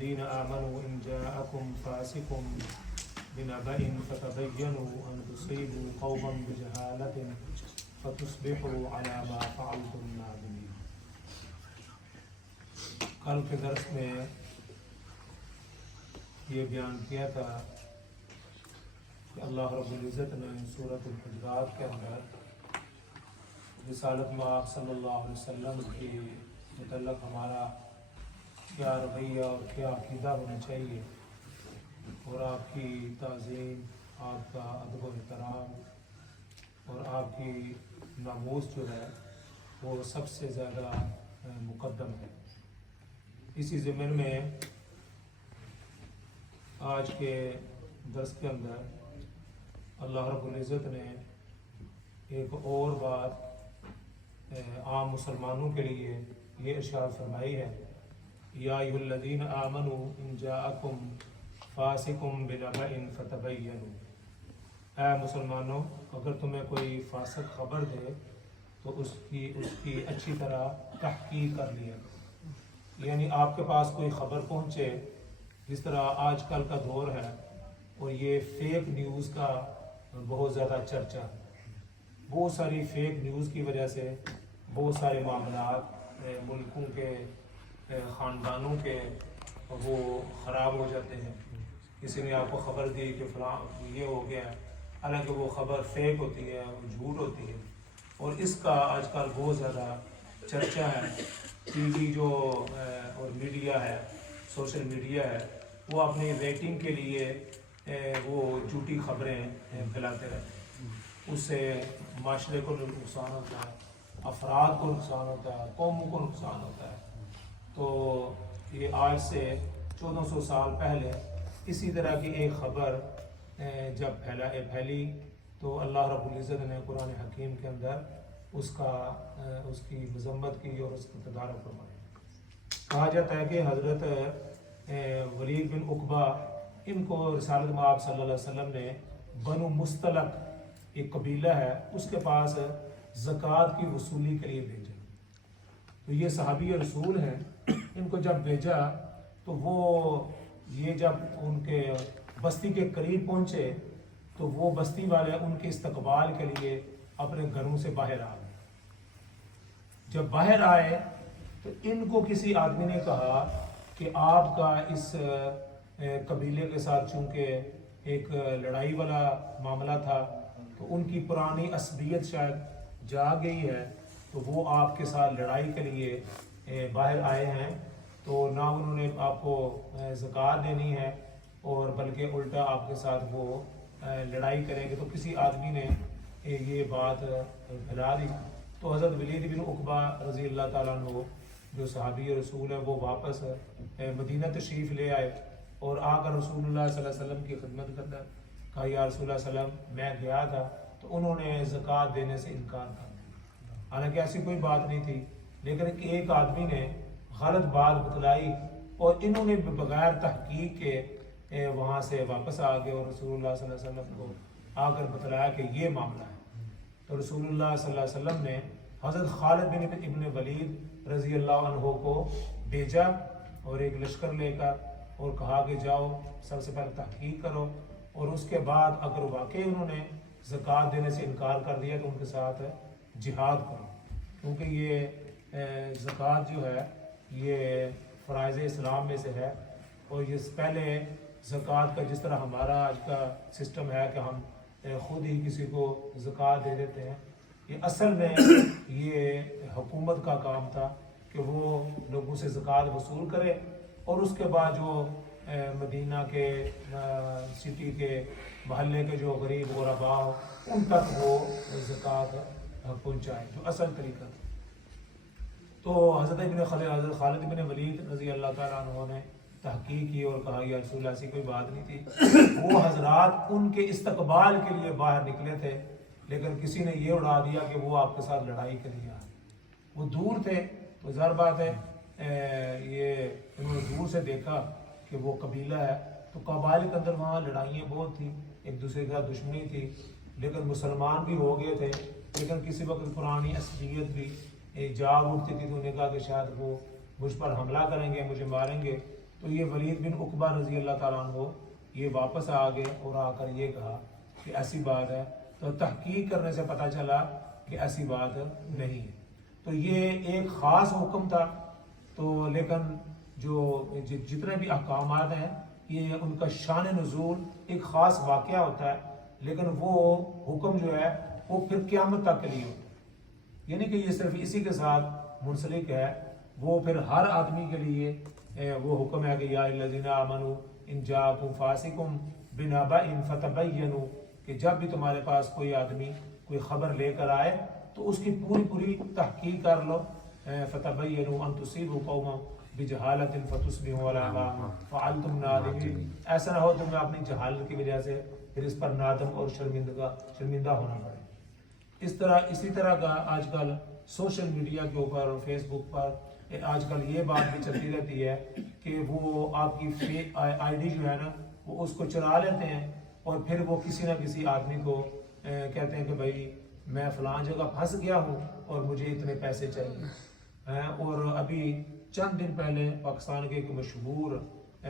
الذین آمنوا ان جاءکم فاسق بنبأ فتبینوا ان تصیبوا قوما بجہالۃ فتصبحوا علی ما فعلتم نادمین۔ کل کے درس میں یہ بیان کیا تھا کہ اللہ رب العزت نے سورۃ الحجرات کے اندر رسالت مآب صلی اللہ علیہ وسلم کے متعلق ہمارا کیا رویہ اور کیا عقیدہ ہونا چاہیے، اور آپ کی تعظیم، آپ کا ادب و احترام اور آپ کی ناموس جو ہے وہ سب سے زیادہ مقدم ہے۔ اسی ضمن میں آج کے درس کے اندر اللہ رب العزت نے ایک اور بات عام مسلمانوں کے لیے یہ ارشاد فرمائی ہے، یا ایھا الذین آمنوا ان جاءکم فاسق بنبأ فتبینوا، اے مسلمانوں اگر تمہیں کوئی فاسق خبر دے تو اس کی اچھی طرح تحقیق کر لیا۔ یعنی آپ کے پاس کوئی خبر پہنچے، جس طرح آج کل کا دور ہے اور یہ فیک نیوز کا بہت زیادہ چرچا ہے، بہت ساری فیک نیوز کی وجہ سے بہت سارے معاملات ملکوں کے، خاندانوں کے وہ خراب ہو جاتے ہیں۔ کسی نے آپ کو خبر دی کہ فلاں یہ ہو گیا، حالانکہ وہ خبر فیک ہوتی ہے، وہ جھوٹ ہوتی ہے، اور اس کا آج کل بہت زیادہ چرچا ہے۔ ٹی وی جو اور میڈیا ہے، سوشل میڈیا ہے، وہ اپنی ریٹنگ کے لیے وہ جھوٹی خبریں پھیلاتے رہتے ہیں۔ اس سے معاشرے کو نقصان ہوتا ہے، افراد کو نقصان ہوتا ہے، قوموں کو نقصان ہوتا ہے۔ تو یہ آج سے 1400 سال پہلے اسی طرح کی ایک خبر جب پھیلی تو اللہ رب العزت نے قرآن حکیم کے اندر اس کی مذمت کی اور اس کو تدارک فرمایا۔ کہا جاتا ہے کہ حضرت ولید بن عقبہ، ان کو رسالت مآب صلی اللہ علیہ وسلم نے بنو مستلق ایک قبیلہ ہے، اس کے پاس زکوٰۃ کی وصولی کے لیے بھیجا۔ تو یہ صحابی رسول ہیں، ان کو جب بھیجا تو وہ یہ جب ان کے بستی کے قریب پہنچے تو وہ بستی والے ان کے استقبال کے لیے اپنے گھروں سے باہر آ گئے۔ جب باہر آئے تو ان کو کسی آدمی نے کہا کہ آپ کا اس قبیلے کے ساتھ چونکہ ایک لڑائی والا معاملہ تھا تو ان کی پرانی عصبیت شاید جا گئی ہے، تو وہ آپ کے ساتھ لڑائی کے لیے باہر آئے ہیں، تو نہ انہوں نے آپ کو زکوٰۃ دینی ہے اور بلکہ الٹا آپ کے ساتھ وہ لڑائی کریں گے۔ تو کسی آدمی نے یہ بات پھیلا دی، تو حضرت ولید بن عقبہ رضی اللہ تعالیٰ عنہ جو صحابی رسول ہے وہ واپس مدینہ تشریف لے آئے اور آ کر رسول اللہ صلی اللہ علیہ وسلم کی خدمت کرتا کہا، یا رسول اللہ صلی اللہ علیہ وسلم میں گیا تھا تو انہوں نے زکوٰۃ دینے سے انکار کر دیا، حالانکہ ایسی کوئی بات نہیں تھی، لیکن ایک آدمی نے غلط بات بتلائی اور انہوں نے بغیر تحقیق کے وہاں سے واپس آ گئے اور رسول اللہ صلی اللہ علیہ وسلم کو آ کر بتلایا کہ یہ معاملہ ہے۔ تو رسول اللہ صلی اللہ علیہ وسلم نے حضرت خالد بن ابن ولید رضی اللہ عنہ کو بھیجا اور ایک لشکر لے کر، اور کہا کہ جاؤ سب سے پہلے تحقیق کرو، اور اس کے بعد اگر واقعی انہوں نے زکوٰۃ دینے سے انکار کر دیا تو ان کے ساتھ جہاد کرو، کیونکہ یہ زکوٰۃ جو ہے یہ فرائض اسلام میں سے ہے، اور یہ پہلے زکوٰۃ کا جس طرح ہمارا آج کا سسٹم ہے کہ ہم خود ہی کسی کو زکوٰۃ دے دیتے ہیں، یہ اصل میں یہ حکومت کا کام تھا کہ وہ لوگوں سے زکوٰۃ وصول کرے، اور اس کے بعد جو مدینہ کے سٹی کے محلے کے جو غریب غرباء ہو ان تک وہ زکوٰۃ پہنچائے، جو اصل طریقہ تھا۔ تو حضرت خالد بن ولید رضی اللہ تعالیٰ عنہ نے تحقیق کی اور کہا یا رسول اللہ ایسی کوئی بات نہیں تھی۔ وہ حضرات ان کے استقبال کے لیے باہر نکلے تھے، لیکن کسی نے یہ اڑا دیا کہ وہ آپ کے ساتھ لڑائی کے لیے آئے، وہ دور تھے، تو ظاہر بات ہے یہ انہوں نے دور سے دیکھا کہ وہ قبیلہ ہے، تو قبائل کے اندر وہاں لڑائیاں بہت تھیں، ایک دوسرے کے ساتھ دشمنی تھی، لیکن مسلمان بھی ہو گئے تھے، لیکن کسی وقت پرانی عصبیت بھی جاگ اٹھتی تھی، تو انہوں نے کہا کہ شاید وہ مجھ پر حملہ کریں گے، مجھے ماریں گے، تو یہ ولید بن عقبہ رضی اللہ تعالیٰ عنہ یہ واپس آ گئے اور آ کر یہ کہا کہ ایسی بات ہے. تو تحقیق کرنے سے پتہ چلا کہ ایسی بات نہیں ہے. تو یہ ایک خاص حکم تھا. تو لیکن جو جتنے بھی احکامات ہیں یہ ان کا شان نزول ایک خاص واقعہ ہوتا ہے، لیکن وہ حکم جو ہے وہ پھر قیامت تک کے لیے ہوتا ہے. یعنی کہ یہ صرف اسی کے ساتھ منسلک ہے. وہ پھر ہر آدمی کے لیے وہ حکم ہے کہ یا الذین آمنوا ان جاءکم فاسق بنبأ فتبینوا، کہ جب بھی تمہارے پاس کوئی آدمی کوئی خبر لے کر آئے تو اس کی پوری تحقیق کر لو. فتبینوا ان تصیبوا قوما بجہالۃ فتصبحوا علی ما فعلتم نادمین. ایسا نہ ہو تمہیں اپنی جہالت کی وجہ سے پھر اس پر نادم اور شرمندہ ہونا پڑے. اسی طرح کا آج کل سوشل میڈیا کے اوپر اور فیس بک پر آج کل یہ بات بھی چلتی رہتی ہے کہ وہ آپ کی آئی ڈی جو ہے نا وہ اس کو چرا لیتے ہیں اور پھر وہ کسی نہ کسی آدمی کو کہتے ہیں کہ بھائی میں فلاں جگہ پھنس گیا ہوں اور مجھے اتنے پیسے چاہیے. اور ابھی چند دن پہلے پاکستان کے ایک مشہور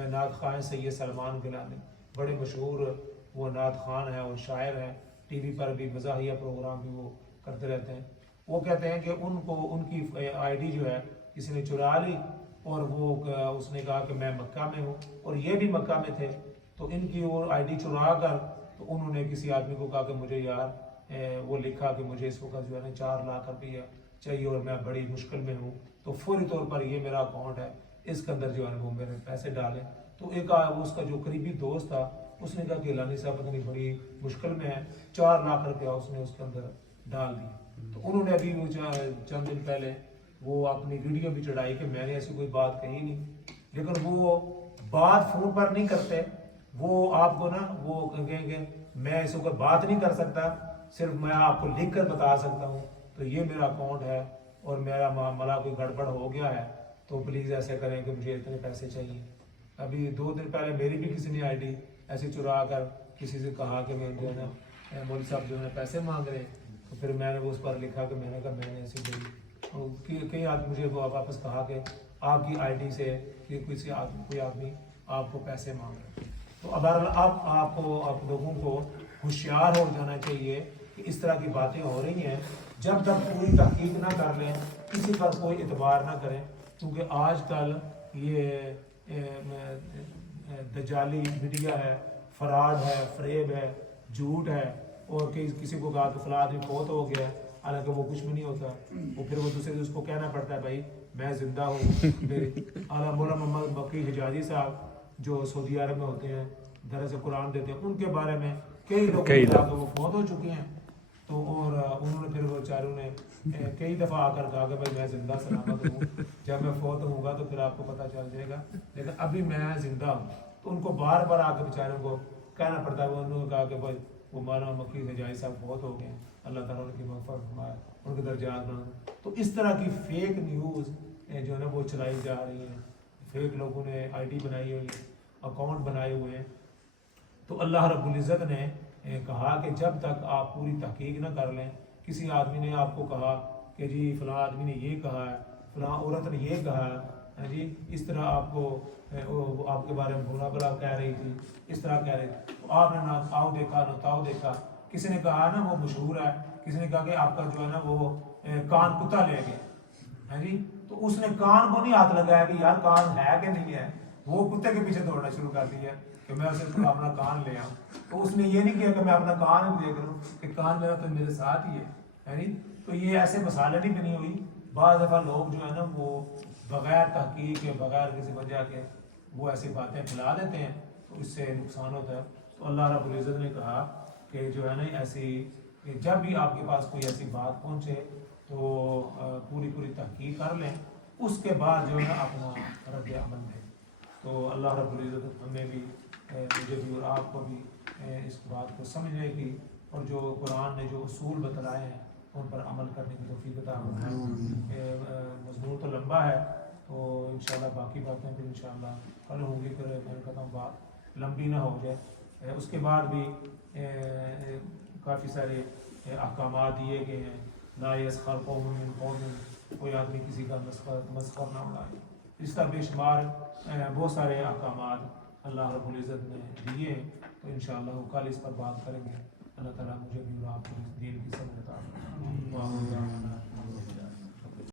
نعت خواں سید سلمان گیلانی، بڑے مشہور وہ نعت خواں ہیں اور شاعر ہیں، ٹی وی پر بھی مزاحیہ پروگرام بھی وہ کرتے رہتے ہیں. وہ کہتے ہیں کہ ان کی آئی ڈی جو ہے کسی نے چرا لی اور وہ اس نے کہا کہ میں مکہ میں ہوں اور یہ بھی مکہ میں تھے. تو ان کی وہ آئی ڈی چرا کر تو انہوں نے کسی آدمی کو کہا کہ مجھے یار وہ لکھا کہ مجھے اس وقت جو ہے نا 4 لاکھ روپیہ چاہیے اور میں بڑی مشکل میں ہوں، تو فوری طور پر یہ میرا اکاؤنٹ ہے اس کے اندر جو ہے وہ میرے پیسے ڈالیں. تو ایک اس کا جو قریبی دوست تھا اس نے کہا کہ گیلانی صاحب پتہ نہیں بڑی مشکل میں ہے، 4 لاکھ روپیہ اس نے اس کے اندر ڈال دی. تو انہوں نے ابھی چند دن پہلے وہ اپنی ویڈیو بھی چڑھائی کہ میں نے ایسی کوئی بات کہی نہیں، لیکن وہ بات فون پر نہیں کرتے. وہ آپ کو نا وہ کہیں گے میں ایسے کوئی بات نہیں کر سکتا، صرف میں آپ کو لکھ کر بتا سکتا ہوں تو یہ میرا اکاؤنٹ ہے اور میرا معاملہ کوئی گڑبڑ ہو گیا ہے تو پلیز ایسے کریں کہ مجھے اتنے پیسے چاہیے. ابھی 2 دن پہلے میری بھی کسی نے آئی ڈی ایسے چرا کر کسی سے کہا کہ میں جو ہے نا مولوی صاحب جو ہے پیسے مانگ رہے ہیں. تو پھر میں نے وہ اس پر لکھا کہ میں نے کہا میں نے ایسی کوئی کئی آدمی مجھے واپس کہا کہ آپ کی آئی ڈی سے کوئی آدمی آپ کو پیسے مانگ رہے ہیں. تو اب آپ لوگوں کو ہوشیار ہو جانا چاہیے کہ اس طرح کی باتیں ہو رہی ہیں. جب تک پوری تحقیق نہ کر لیں کسی پر کوئی اعتبار نہ کریں، کیونکہ آج کل یہ دجالی میڈیا ہے، فراڈ ہے، فریب ہے، جھوٹ ہے. اور کسی کو کہا کہ فلاں آدمی فوت ہو گیا ہے حالانکہ وہ کچھ بھی نہیں ہوتا. وہ پھر وہ دوسرے اس کو کہنا پڑتا ہے بھائی میں زندہ ہوں. اعلیٰ مولانا محمد بقی حجازی صاحب جو سعودی عرب میں ہوتے ہیں درس قرآن دیتے ہیں، ان کے بارے میں کئی لوگ وہ فوت ہو چکے ہیں. تو اور انہوں نے پھر وہ چاروں نے کئی دفعہ آ کر کہا کہ بھائی میں زندہ سلامت ہوں، جب میں فوت ہوں گا تو پھر آپ کو پتہ چل جائے گا، لیکن ابھی میں زندہ ہوں. تو ان کو بار بار آ کے بیچاروں کو کہنا پڑتا ہے. انہوں نے کہا کہ بھائی وہ مولانا مکی حجازی صاحب بہت ہو گئے ہیں، اللہ تعالیٰ ان کی مغفرت فرمائے، ان کے درجات بڑھائے. تو اس طرح کی فیک نیوز جو ہے نا وہ چلائی جا رہی ہیں. فیک لوگوں نے آئی ڈی بنائی ہوئی ہے، اکاؤنٹ بنائے ہوئے ہیں. تو اللہ رب العزت نے کہا کہ جب تک آپ پوری تحقیق نہ کر لیں، کسی آدمی نے آپ کو کہا کہ جی فلاں آدمی نے یہ کہا ہے، فلاں عورت نے یہ کہا ہے جی اس طرح آپ کو آپ کے بارے میں برا بلا کہہ رہی تھی، اس طرح کہہ رہی تھی، تو آپ نے نہ آؤ دیکھا نہ تاؤ دیکھا. کسی نے کہا نا وہ مشہور ہے، کسی نے کہا کہ آپ کا جو ہے نا وہ کان کتا لے گیا ہے جی. تو اس نے کان کو نہیں ہاتھ لگایا کہ یار کان ہے کہ نہیں ہے، وہ کتے کے پیچھے دوڑنا شروع کر دیا کہ میں صرف اپنا کان لے آؤں. تو اس نے یہ نہیں کیا کہ میں اپنا کان بھی دیکھ لوں کہ کان میرا تو میرے ساتھ ہی ہے نہیں. تو یہ ایسے مسالے نہیں بنی ہوئی. بعض دفعہ لوگ جو ہے نا وہ بغیر تحقیق کے بغیر کسی وجہ کے وہ ایسی باتیں پھیلا دیتے ہیں تو اس سے نقصان ہوتا ہے. تو اللہ رب العزت نے کہا کہ جو ہے نا ایسی جب بھی آپ کے پاس کوئی ایسی بات پہنچے تو پوری تحقیق کر لیں، اس کے بعد جو ہے نا اپنا رد عمل دیں. تو اللہ رب العزت ہمیں بھی مجھے بھی اور آپ کو بھی اس بات کو سمجھنے کی اور جو قرآن نے جو اصول بتلائے ہیں ان پر عمل کرنے کی توفیق عطا فرمائے. مضمون تو لمبا ہے تو انشاءاللہ باقی باتیں پھر انشاءاللہ کل ہوں گی. میں کہتا ہوں بات لمبی نہ ہو جائے. اس کے بعد بھی کافی سارے احکامات دیے گئے ہیں. لا یسخر قوم من قوم، کوئی آدمی کسی کا مسخر نہ اڑائے. اس کا بے شمار بہت سارے احکامات اللہ رب العزت نے دیے ہیں، تو انشاءاللہ کل اس پر بات کریں گے۔ اللہ تعالیٰ مجھے بھی اور آپ کو اس دین کی سمجھ عطا فرمائے۔